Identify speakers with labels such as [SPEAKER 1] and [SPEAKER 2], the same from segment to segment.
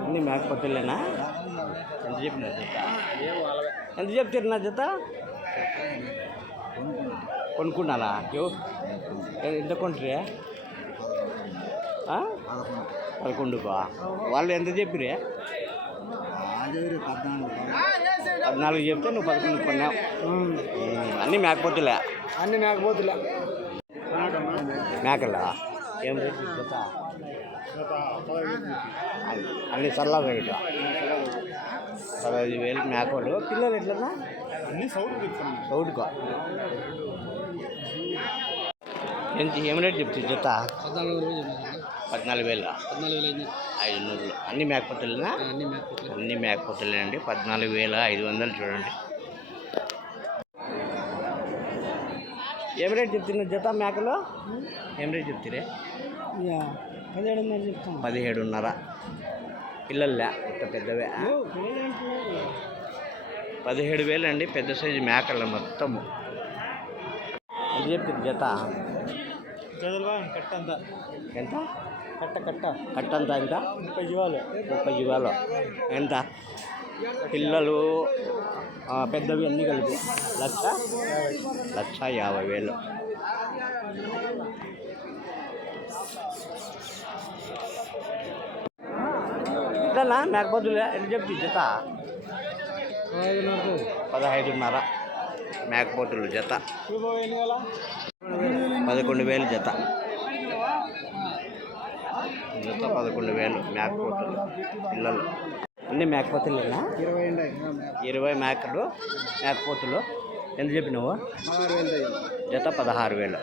[SPEAKER 1] అన్ని మేకపోతేలేనా ఎంత చెప్పిన ఎంత చెప్తారు నా జత? కొనుక్కున్నారా? ఎంత కొంటారే? పదకొండుకో? వాళ్ళు ఎంత చెప్పిరే పద్నాలుగు చెప్తే నువ్వు పదకొండు కొన్నావు. అన్నీ మేకపోతులే
[SPEAKER 2] అన్ని మేకపోతులే
[SPEAKER 1] మేకలా ఏం రేటు అన్ని- చల్ల రేటు పదహైదు వేలు మేకలు పిల్లలు ఎట్లన్నా?
[SPEAKER 2] అన్ని
[SPEAKER 1] చౌడుకో ఎంత ఏం రేటు చెప్తుంది జత?
[SPEAKER 2] పద్నాలుగు రోజులు
[SPEAKER 1] పద్నాలుగు వేలు?
[SPEAKER 2] పద్నాలుగు వేలు అయింది.
[SPEAKER 1] ఐదు నూరులు అన్ని మేకపోతులేనా
[SPEAKER 2] అన్ని మేకపోతులే
[SPEAKER 1] అన్ని మేకపోతులేనండి పద్నాలుగు వేల ఐదు వందలు చూడండి. ఏం రేట్ చెప్తున్నా జత మేకలు ఏం రేట్ చెప్తారే?
[SPEAKER 2] పదిహేడున్నర చెప్తాను.
[SPEAKER 1] పదిహేడున్నర. పిల్లలే ఇంత పెద్దవే? పదిహేడు వేలు అండి పెద్ద సైజు మేకలు మొత్తం. ఎంత చెప్తుంది జత?
[SPEAKER 2] కట్టంతా.
[SPEAKER 1] ఎంత?
[SPEAKER 2] కట్ట కట్ట.
[SPEAKER 1] కట్టంత ఎంత?
[SPEAKER 2] ముప్పై జీవాలు.
[SPEAKER 1] ముప్పై జీవాలు. ఎంత? పిల్లలు పెద్దవి అన్నీ కలిపి లక్ష? లక్ష యాభై వేలు. ఇట్లా మేకపోతులు ఎన్ని చెప్తుంది జత? పదహైదున్నర మేకపోతులు జత. పదకొండు వేలు జత. జత పదకొండు వేలు మేకపోతులు పిల్లలు. అన్ని మేకపోతులేనా
[SPEAKER 2] ఇరవై
[SPEAKER 1] మేకలు మేకపోతులు ఎంత చెప్పినావు? జత పదహారు వేలు.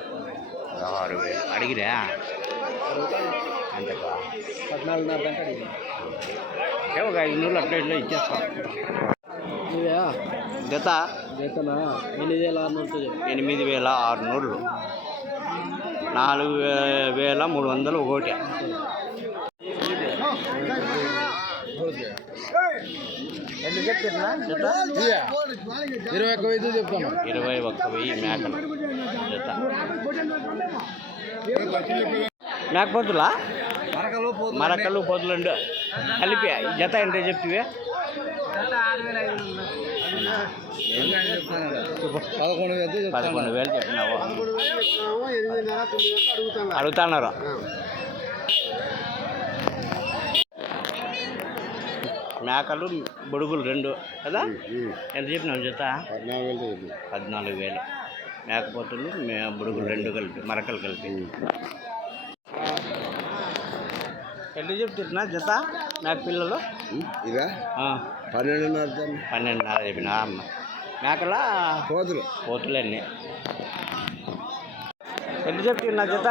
[SPEAKER 1] పదహారు వేలు. అడిగిరా? అంతకా
[SPEAKER 2] పద్నాలుగున్నర దాకా
[SPEAKER 1] ఒక ఐదు నూరులు అట్లా ఇట్లా ఇచ్చేస్తాం.
[SPEAKER 2] ఇవే?
[SPEAKER 1] జత
[SPEAKER 2] జతనా ఎనిమిది వేల ఆరునూరుతో చెప్పు.
[SPEAKER 1] ఎనిమిది వేల ఆరు నూరులు నాలుగు వేల మూడు వందలు ఒకటి
[SPEAKER 2] ఇరవై ఒక్క ఐదు చెప్తాను
[SPEAKER 1] ఇరవై ఒక్క వెయ్యి మేకలు. జత. మేకపోతులా
[SPEAKER 2] మరకలు
[SPEAKER 1] మరకలు పోతులండు కలిపి జత ఎంత చెప్తివి?
[SPEAKER 2] పదకొండు వేలు
[SPEAKER 1] పదకొండు వేలు చెప్పినావు అడుగుతున్నారు మేకలు బుడుగులు రెండు కదా? ఎంత చెప్పినావు జత?
[SPEAKER 2] పద్నాలుగు
[SPEAKER 1] వేలు మేకపోతులు మే బుడుగులు రెండు కలిపి మరకలు కలిపి. ఎంత చెప్తున్నా జత? మేక పిల్లలు?
[SPEAKER 2] ఇదా?
[SPEAKER 1] ఆ,
[SPEAKER 2] పన్నెండున్నర
[SPEAKER 1] పన్నెండున్నర చెప్పినా మేకల?
[SPEAKER 2] పోతులు
[SPEAKER 1] పోతులన్నీ ఎంత చెప్తున్నా జత?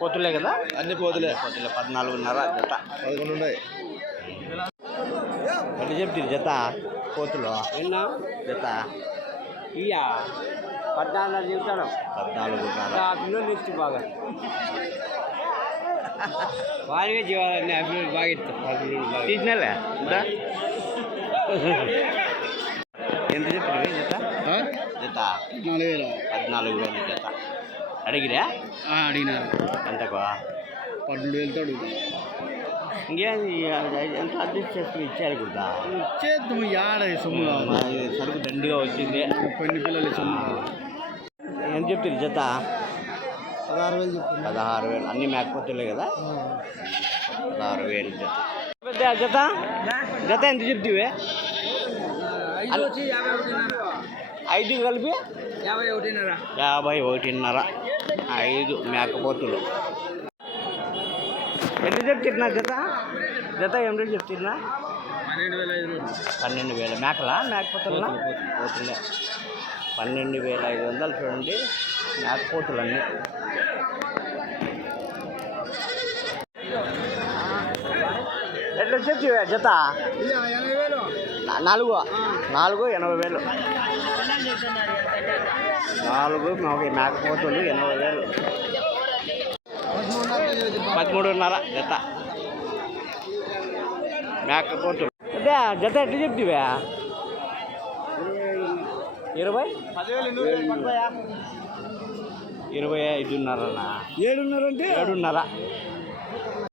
[SPEAKER 1] పోతులే కదా?
[SPEAKER 2] అన్ని పోతులే
[SPEAKER 1] పోతులే పద్నాలుగున్నర జత.
[SPEAKER 2] పదకొండు ఉన్నాయి
[SPEAKER 1] ఎంత చెప్తుంది జత? కోతులు. ఎన్న? జత. ఇయ్యా? పద్నాలుగున్నర చెప్తాను. పద్నాలుగున్నర.
[SPEAKER 2] పిల్లలు ఇచ్చి బాగా.
[SPEAKER 1] వారివే జీవాలన్నీ అభివృద్ధి బాగా ఇస్తాం తీసినలే ఎంత చెప్తుంది జత? జత.
[SPEAKER 2] నాలుగు వేల.
[SPEAKER 1] పద్నాలుగు వేలు జత. అడిగిరా?
[SPEAKER 2] అడిగినారు
[SPEAKER 1] ఎంతకు?
[SPEAKER 2] పన్నెండు వేలతో అడుగుతాను
[SPEAKER 1] ఇంకేం ఎంత అడ్జస్ట్ చేసుకుని ఇచ్చారు కూడా
[SPEAKER 2] చేద్దాం యాడ సొమ్ము
[SPEAKER 1] సరుకు దండిగా వచ్చింది.
[SPEAKER 2] కొన్ని పిల్లలు సొమ్ము
[SPEAKER 1] ఏం చెప్తుంది జత?
[SPEAKER 2] పదహారు వేలు
[SPEAKER 1] పదహారు వేలు. అన్ని మేకపోతులే కదా? పదహారు వేలు జత. పెద్ద జత? జత ఎంత చెప్తివే?
[SPEAKER 2] ఐదు
[SPEAKER 1] కలిపి?
[SPEAKER 2] యాభై ఒకటిన్నర.
[SPEAKER 1] యాభై ఒకటిన్నర. ఐదు మేకపోతులు. ఎంత చెప్తున్నా జత? జత ఏం రేటు చెప్తున్నా
[SPEAKER 2] పన్నెండు వేల ఐదు
[SPEAKER 1] పన్నెండు వేల. మేకలా? మేకపోతులా పోతులే. పన్నెండు వేల ఐదు వందలు చూడండి. మేకపోతులు ఎట్లా చెప్పి జత? నాలుగు. నాలుగు ఎనభై వేలు. నాలుగు మాకు మేకపోతులు ఎనభై వేలు. పదమూడున్నర జత. మేకపోతులు అదే జత ఎట్లా చెప్తివే? ఇరవై? ఇరవై ఐదున్నరనా?
[SPEAKER 2] ఏడున్నర అంటే?
[SPEAKER 1] ఏడున్నర.